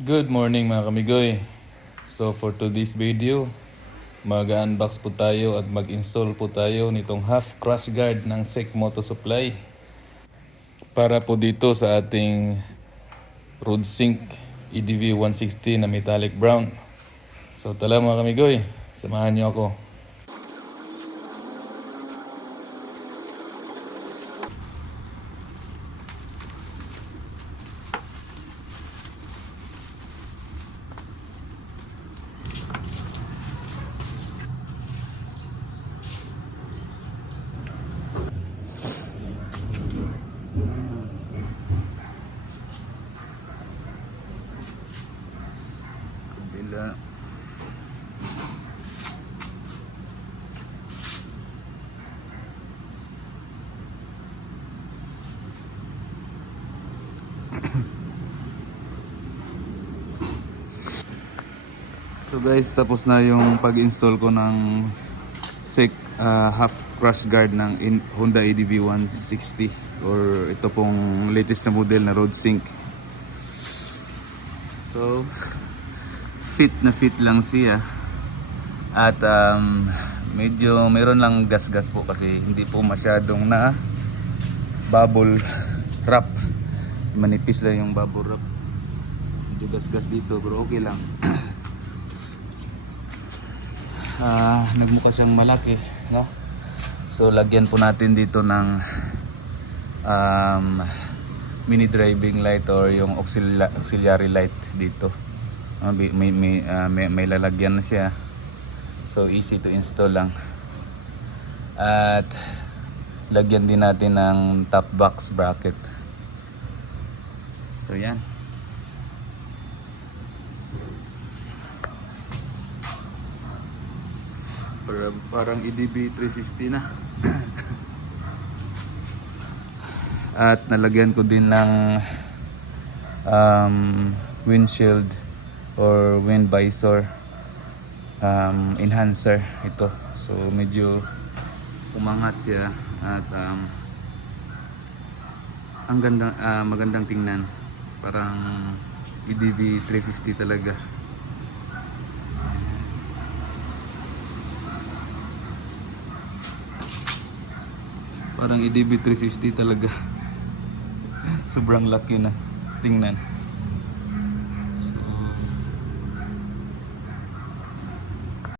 Good morning mga kamigoy. So for today's video, mag-unbox po tayo at mag-install po tayo nitong half crash guard ng SEC Moto Supply para po dito sa ating road sync EDV 160 na metallic brown. So tala mga kamigoy, samahan niyo ako. Bila So guys, tapos na yung pag-install ko ng SEC half crash guard ng Honda EDV 160 or ito pong latest na model na road sync. So fit na fit lang siya at medyo meron lang gas-gas po kasi hindi po masyadong na bubble wrap, manipis lang yung bubble wrap. So, medyo gas-gas dito pero okay lang. Nagmukha siyang malaki, no? So lagyan po natin dito ng mini driving light or yung auxiliary light dito. May lalagyan na siya, so easy to install lang. At lagyan din natin ng top box bracket. So yan. Parang EDB 350 na. At nalagyan ko din ng windshield or wind visor enhancer ito. So medyo umangat siya at ang ganda, magandang tingnan. Parang EDV 350 talaga. Parang EDV 350 talaga. Sobrang laki na tingnan.